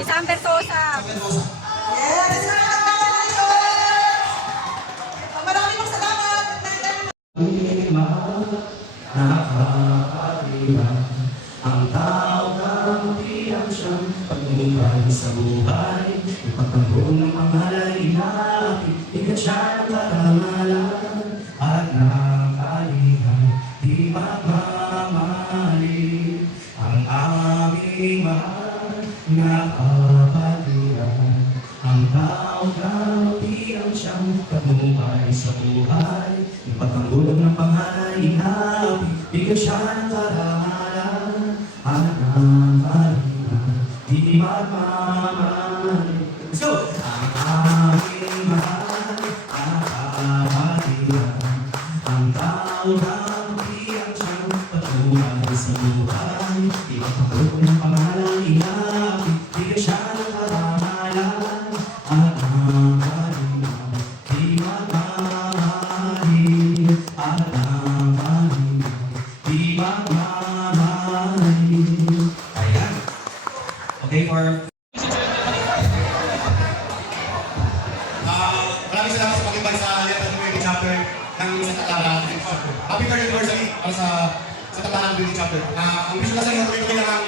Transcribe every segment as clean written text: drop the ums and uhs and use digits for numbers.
Isang Versosa. Yes! Maraming salamat! Nakakaliwan ang tao ng tiyang siyang pagmumay sa buhay. Ipagtanggol ng pangalay natin, ikat siya ng karangalan at nakalihan, di magmamali ang aming mahal na kapatiran. Ang tao ng tiyang siyang pagmumay sa buhay. Ipagtanggol ng pangalay natin, ikat siya ng karangalan at nakalihan, di magmamali. Let's go! Ang aming mahal na kapatiran. Ang tao ng tiyang siyang pagmumay sa buhay. Ipagtanggol ng pangalay natin, ikat siya ng karangalan at nakalihan, di magmamali at nakalihan, di magmamali. Ayan. Okay, for maraming salamat sa pag-invite sa Liatan Community Chapter ng Santa Clara. Happy 3rd anniversary para sa Santa Clara Community Chapter. Ang gusto na sa inyo, tuloy-tuloy lang ang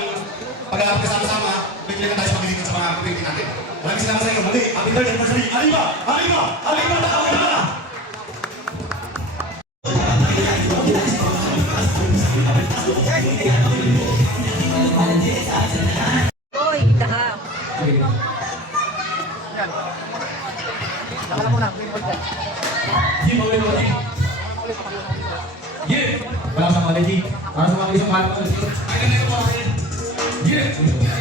pagkakasama-sama, tuloy-tuloy lang tayo sa pag-ibig sa mga community natin. Maraming salamat sa inyo. Mali, happy 3rd anniversary. Arriba! Arriba! Arriba! Arriba! Oy, daha. Saka muna. Yeah! Wala sa mga legit. Para sa mga isang mahal ko. Yeah!